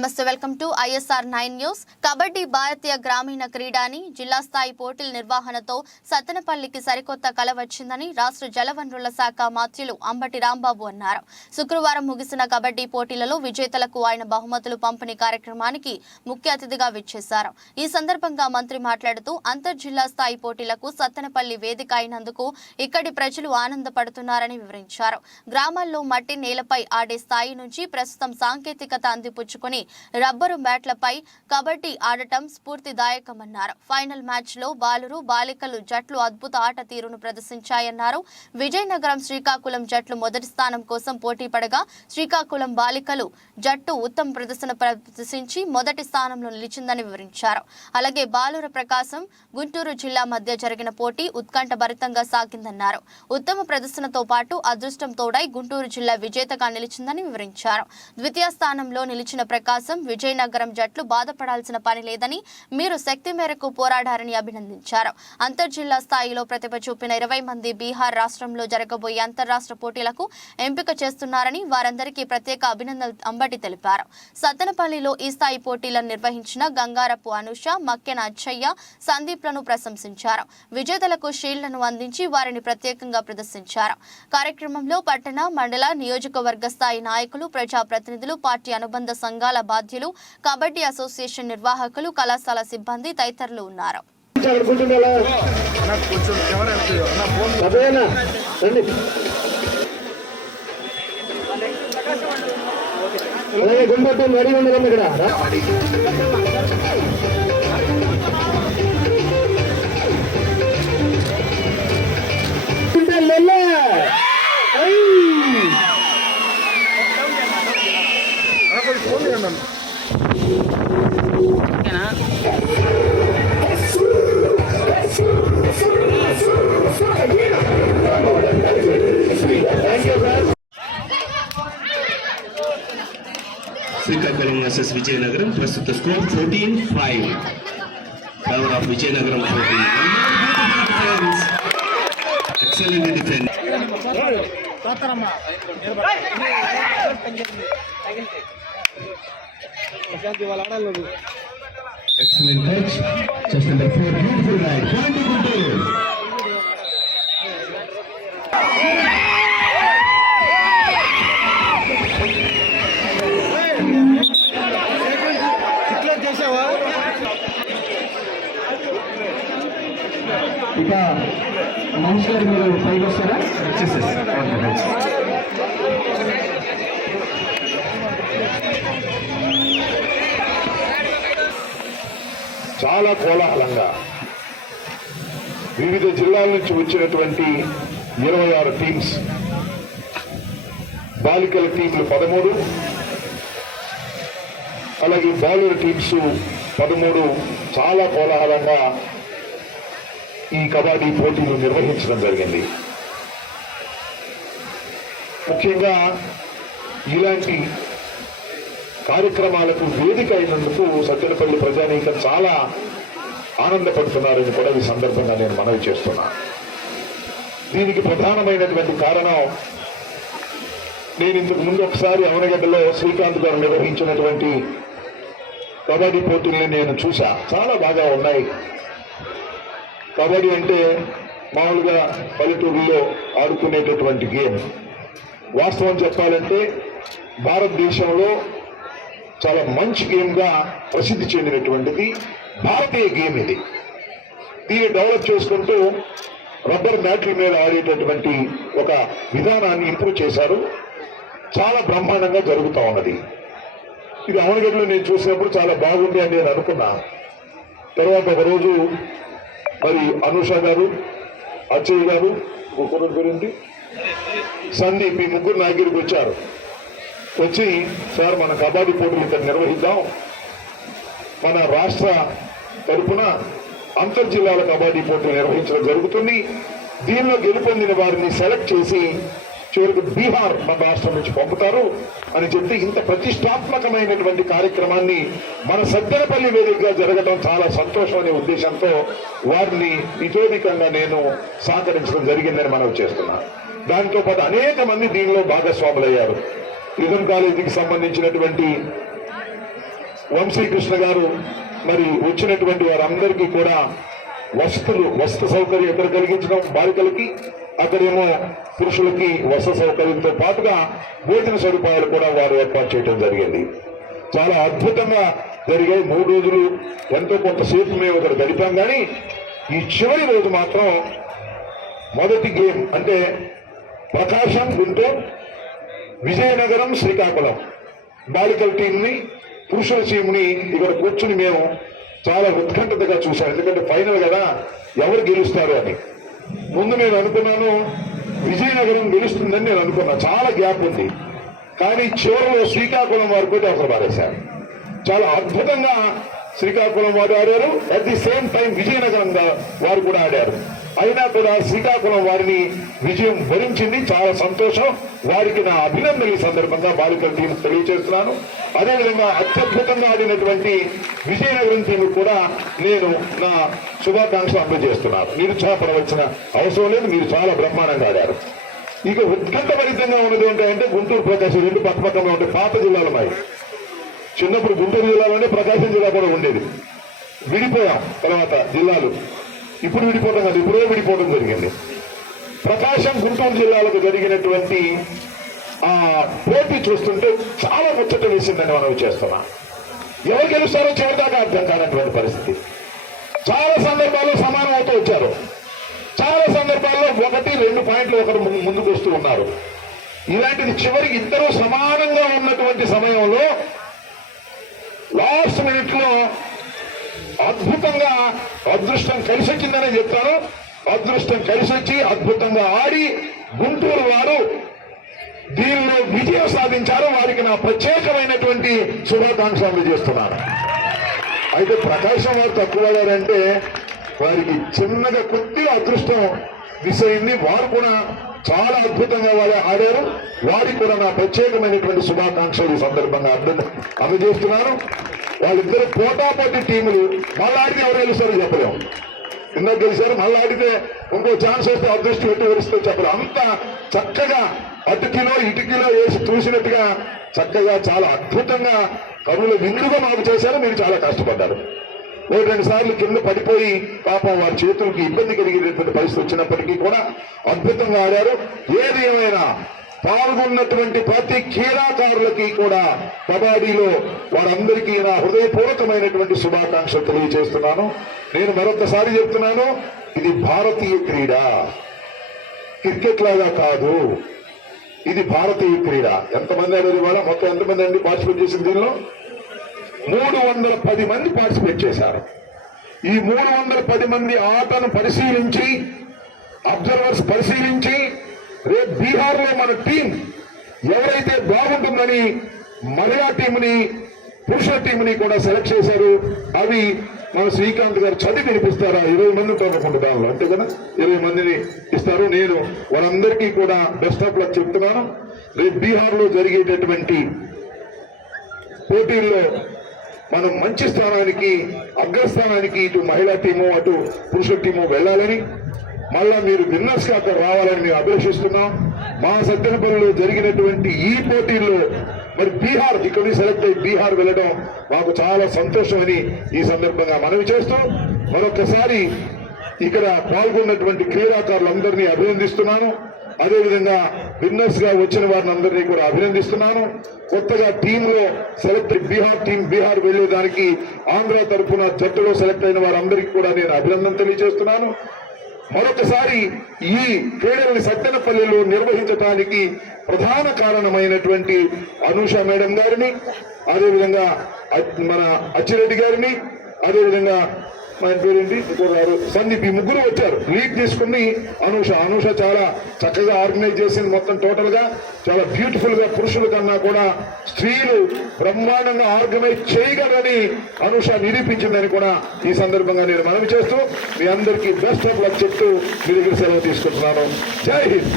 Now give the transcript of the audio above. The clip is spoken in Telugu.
నమస్తే welcome to ISR 9 news. Kabaddi భారతీయ గ్రామీణ క్రీడాని జిల్లా స్థాయి పోటీల నిర్వహణతో సత్తెనపల్లికి సరికొత్త కల వచ్చిందని రాష్ట్ర జలవనరుల శాఖ మంత్రులు అంబటి రాంబాబు అన్నారు. శుక్రవారం ముగిసిన కబడ్డీ పోటీలలో విజేతలకు ఆయన బహుమతులు పంపిణీ కార్యక్రమానికి ముఖ్య అతిథిగా విచ్చేశారు. ఈ సందర్భంగా మంత్రి మాట్లాడుతూ అంతర్జిల్లా స్థాయి పోటీలకు సత్తెనపల్లి వేదిక అయినందుకు ఇక్కడి ప్రజలు ఆనందపడుతున్నారని వివరించారు. గ్రామాల్లో మట్టి నేలపై ఆడే స్థాయి నుంచి ప్రస్తుతం సాంకేతికత అందిపుచ్చుకుని రబ్బరు బ్యాట్లపై కబడ్డీ ఆడటం స్ఫూర్తిదాయకమన్నారు. ఫైనల్ మ్యాచ్ లో బాలురు బాలికలు జట్లు అద్భుత ఆట తీరును ప్రదర్శించాయన్నారు. విజయనగరం శ్రీకాకుళం జట్లు మొదటి స్థానం కోసం పోటీ పడగా శ్రీకాకుళం బాలికలు జట్టు ఉత్తమ ప్రదర్శన ప్రదర్శించి మొదటి స్థానంలో నిలిచిందని వివరించారు. అలాగే బాలుర ప్రకాశం గుంటూరు జిల్లా మధ్య జరిగిన పోటీ ఉత్కంఠభరితంగా సాగిందన్నారు. ఉత్తమ ప్రదర్శనతో పాటు అదృష్టం తోడై గుంటూరు జిల్లా విజేతగా నిలిచిందని వివరించారు. ద్వితీయ స్థానంలో నిలిచిన ప్రకాశం విజయనగరం జట్లు బాధపడాల్సిన పని లేదని మీరు శక్తి మేరకు పోరాడారని అభినందించారు. అంతర్జిల్లా స్థాయిలో ప్రతిభ చూపిన 20 మంది బీహార్ రాష్ట్రంలో జరగబోయే అంతర్రాష్ట్ర పోటీలకు ఎంపిక చేస్తున్నారని వారందరికీ ప్రత్యేక అభినందనలు అంబటి తెలిపారు. సత్తెనపల్లిలో ఈ స్థాయి పోటీలను నిర్వహించిన గంగారపు అనుష, మక్కెన అచ్చయ్య, సందీప్లను ప్రశంసించారు. విజేతలకు షీల్డ్లను అందించి వారిని ప్రత్యేకంగా ప్రదర్శించారు. కార్యక్రమంలో పట్టణ, మండల, నియోజకవర్గ స్థాయి నాయకులు, ప్రజాప్రతినిధులు, పార్టీ అనుబంధ సంఘాల బాధ్యులు, కబడ్డీ అసోసియేషన్ నిర్వాహకులు, కళాశాల సిబ్బంది తదితరులు ఉన్నారు. శ్రీకాకుళం వర్సెస్ విజయనగరం. ప్రస్తుత score 14-5 favour of Vizianagaram. Excellent defence. Excellent touch. Just number 4, beautiful ride. Point to Guntur. ఇక మనిషి గారు మీరు పైకి వస్తారా? చాలా కోలాహలంగా వివిధ జిల్లాల నుంచి వచ్చినటువంటి 26 టీమ్స్, బాలికల టీంలు 13, అలాగే బాలుర టీమ్స్ 13 చాలా కోలాహలంగా ఈ కబడ్డీ పోటీలు నిర్వహించడం జరిగింది. ముఖ్యంగా ఇలాంటి కార్యక్రమాలకు వేదిక అయినందుకు సత్తెనపల్లి ప్రజానీకం చాలా ఆనందపడుతున్నారని కూడా ఈ సందర్భంగా నేను మనవి చేస్తున్నాను. దీనికి ప్రధానమైనటువంటి కారణం, నేను ఇంతకు ముందు ఒకసారి అవనగడ్డలో శ్రీకాంత్ గారు నిర్వహించినటువంటి కబడ్డీ పోటీల్ని నేను చూసా. చాలా బాగా ఉన్నాయి. కబడ్డీ అంటే మామూలుగా పల్లెటూరులో ఆడుకునేటటువంటి గేమ్. వాస్తవం చెప్పాలంటే భారతదేశంలో చాలా మంచి గేమ్గా ప్రసిద్ధి చెందినటువంటిది భారతీయ గేమ్ ఇది. దీన్ని డెవలప్ చేసుకుంటూ రబ్బర్ బ్యాట్ల మీద ఆడేటటువంటి ఒక విధానాన్ని ఇంప్రూవ్ చేశారు. చాలా బ్రహ్మాండంగా జరుగుతూ ఉన్నది. ఇది అవనగడ్డలో నేను చూసినప్పుడు చాలా బాగుంది అని నేను అనుకున్నా. తర్వాత ఒకరోజు మరి అనుష గారు, అచ్చయ్య గారు, ముగ్గురు గురించి సందీప్, ఈ ముగ్గురు నా దగ్గరికి వచ్చారు. వచ్చి, సార్ మన కబడ్డీ పోటీలు ఇక్కడ నిర్వహిద్దాం, మన రాష్ట్ర తరఫున అంతర్జిల్లాల కబడ్డీ పోటీలు నిర్వహించడం జరుగుతుంది, దీనిలో గెలుపొందిన వారిని సెలెక్ట్ చేసి చివరికి బీహార్ మన రాష్ట్రం నుంచి పంపుతారు అని చెప్తే, ఇంత ప్రతిష్టాత్మకమైనటువంటి కార్యక్రమాన్ని మన సత్తెనపల్లి వేదికగా జరగడం చాలా సంతోషం అనే ఉద్దేశంతో వారిని ఇతోధికంగా నేను సహకరించడం జరిగిందని మనవి చేస్తున్నాను. దాంతో పాటు అనేక మంది దీనిలో భాగస్వాములయ్యారు. రిధం కాలేజీకి సంబంధించినటువంటి వంశీకృష్ణ గారు మరి వచ్చినటువంటి వారందరికీ కూడా వసతి సౌకర్యం ఇక్కడ కలిగించడం బాలికలకి, అక్కడేమో పురుషులకి వసతి సౌకర్యంతో పాటుగా భోజన సదుపాయాలు కూడా వారు ఏర్పాటు చేయడం జరిగింది. చాలా అద్భుతంగా జరిగాయి. 3 రోజులు ఎంతో కొంతసేపు మేము ఇక్కడ గడిపాం. కానీ ఈ చివరి రోజు మాత్రం మొదటి గేమ్ అంటే ప్రకాశం గుంటూరు, విజయనగరం శ్రీకాకుళం బాలికల టీంని, పురుషుల టీంని ఇక్కడ కూర్చుని మేము చాలా ఉత్కంఠతగా చూశాం. ఎందుకంటే ఫైనల్ కదా, ఎవరు గెలుస్తారు అని. ముందు నేను అనుకున్నాను విజయనగరం గెలుస్తుందని నేను అనుకున్నా. చాలా గ్యాప్ ఉంది. కానీ చివరిలో శ్రీకాకుళం వారు కూడా అవసరం పారేశారు. చాలా అద్భుతంగా శ్రీకాకుళం వారు ఆడారు. At the same time Vizianagaram వారు కూడా ఆడారు. అయినా కూడా శ్రీకాకుళం వారిని విజయం భరించింది. చాలా సంతోషం. వారికి నా అభినందనల సందర్భంగా బాలికల టీం తెలియజేస్తున్నాను. అదేవిధంగా అత్యద్భుతంగా ఆడినటువంటి విజయనగరం టీం కూడా నేను నా శుభాకాంక్షలు అందజేస్తున్నాను. నిరుత్సాహపడవలసిన అవసరం లేదు. మీరు చాలా బ్రహ్మాండంగా ఆడారు. ఇక ఉత్కంఠభరితంగా ఉన్నది ఏంటంటే గుంటూరు ప్రకాశం 2 పక్కపక్కన ఉంటే పాత జిల్లాలు మాయి. చిన్నప్పుడు గుంటూరు జిల్లాలోనే ప్రకాశం జిల్లా కూడా ఉండేది. విడిపోయాం తర్వాత జిల్లాలు. ఇప్పుడు విడిపోవడం కాదు, ఇప్పుడే విడిపోవడం జరిగింది. ప్రకాశం గుంటూరు జిల్లాలకు జరిగినటువంటి ఆ పోటీ చూస్తుంటే చాలా ముచ్చట వేసిందని మనం చేస్తున్నాం. ఎవరు గెలుస్తారో చివరిదాకా అర్థం కానటువంటి పరిస్థితి. చాలా సందర్భాల్లో సమానం అవుతూ వచ్చారు. చాలా సందర్భాల్లో 1-2 పాయింట్లు ఒకరు ముందుకు వస్తూ ఉన్నారు. ఇలాంటిది చివరికి ఇద్దరు సమానంగా ఉన్నటువంటి సమయంలో లాస్ట్ మినిట్ లో అద్భుతంగా అదృష్టం కలిసి వచ్చిందనే చెప్తాను. అదృష్టం కలిసి వచ్చి అద్భుతంగా ఆడి గుంటూరు వారు దీనిలో విజయం సాధించారు. వారికి నా ప్రత్యేకమైనటువంటి శుభాకాంక్షలు చేస్తున్నాను. అయితే ప్రకాశం వారు తక్కువ ఆడారంటే వారికి చిన్నగా కొద్దిగా అదృష్టం మిస్ అయింది. వారు కూడా చాలా అద్భుతంగా వాళ్ళు ఆడారు. వారికి కూడా నా ప్రత్యేకమైనటువంటి శుభాకాంక్షలు ఈ సందర్భంగా అందజేస్తున్నాను. వాళ్ళిద్దరు పోటాపోటీ టీములు. మళ్ళీ ఆడితే ఎవరు గెలుస్తారో చెప్పలేము. ఇందాక గెలిచారు, మళ్ళీ ఆడితే ఇంకో ఛాన్స్ వస్తే అదృష్టం పెట్టి వరిస్తే చెప్పలేము. అంత చక్కగా అటుకిలో ఇటుకిలో వేసి చూసినట్టుగా చక్కగా చాలా అద్భుతంగా కనుల విందుగా మాకు చేశారు. మీరు చాలా కష్టపడ్డారు. 1-2 సార్లు కింద పడిపోయి పాపం వారి చేతులకి ఇబ్బంది కలిగేటటువంటి పరిస్థితి వచ్చినప్పటికీ కూడా అద్భుతంగా ఆడారు. ఏది ఏమైనా పాల్గొన్నటువంటి ప్రతి క్రీడాకారులకి కూడా కబడ్డీలో వారందరికీ నా హృదయపూర్వకమైనటువంటి శుభాకాంక్షలు తెలియజేస్తున్నాను. నేను మరొకసారి చెప్తున్నాను, ఇది భారతీయ క్రీడ, క్రికెట్ లాగా కాదు. ఇది భారతీయ క్రీడ. ఎంతమంది ఆడారు ఇవాళ? మొత్తం ఎంతమంది అండి పార్టిసిపేట్ చేసింది? దీనిలో 310 మంది పార్టిసిపేట్ చేశారు. ఈ 310 మంది ఆటను పరిశీలించి, అబ్జర్వర్స్ పరిశీలించి, రేపు బీహార్ లో మన టీం ఎవరైతే బాగుంటుందని మహిళా టీంని, పురుషుల టీంని కూడా సెలెక్ట్ చేశారు. అవి మన శ్రీకాంత్ గారు చదివి వినిపిస్తారా? 20 మంది ఉంటారు దానిలో, అంతే కదా? 20 మందిని ఇస్తారు. నేను వారందరికీ కూడా బెస్ట్ ఆఫ్ లక్ చెప్తున్నాను. రేపు బీహార్ లో జరిగేటటువంటి పోటీల్లో మనం మంచి స్థానానికి, అగ్రస్థానానికి ఇటు మహిళా టీము అటు పురుషుల టీము వెళ్ళాలని, మళ్ళా మీరు విన్నర్స్ గా అక్కడ రావాలని మేము అభిలషిస్తున్నాం. మా సత్తెనపల్లిలో జరిగినటువంటి ఈ పోటీల్లో మరి బీహార్ ఇక్కడ సెలెక్ట్ అయ్యి బీహార్ వెళ్ళడం మాకు చాలా సంతోషమని ఈ సందర్భంగా మనవి చేస్తూ మరొకసారి ఇక్కడ పాల్గొన్నటువంటి క్రీడాకారులందరినీ అభినందిస్తున్నాను. అదేవిధంగా విన్నర్స్ గా వచ్చిన వారిని అందరినీ కూడా అభినందిస్తున్నాను. కొత్తగా టీంలో సెలెక్ట్ బీహార్ వెళ్లేదానికి ఆంధ్ర తరఫున జట్టులో సెలెక్ట్ అయిన వారందరికీ కూడా నేను అభినందన తెలియజేస్తున్నాను. మరొకసారి ఈ క్రీడలను సత్తెనపల్లిలో నిర్వహించడానికి ప్రధాన కారణమైనటువంటి అనూష మేడం గారిని, అదేవిధంగా మన అచ్చిరెడ్డి గారిని, అదేవిధంగా ఆయన పేరేంటి సందీప్, ఈ ముగ్గురు వచ్చారు. లీడ్ తీసుకుని అనూష చాలా చక్కగా ఆర్గనైజ్ చేసింది. మొత్తం టోటల్ గా చాలా బ్యూటిఫుల్ గా, పురుషుల కన్నా కూడా స్త్రీలు బ్రహ్మాండంగా ఆర్గనైజ్ చేయగలరని అనూష నిరూపించిందని కూడా ఈ సందర్భంగా నేను మనవి చేస్తూ మీ అందరికీ బెస్ట్ ఆఫ్ లక్ చెప్తూ మీ దగ్గర సెలవు తీసుకుంటున్నాను. జై హింద్.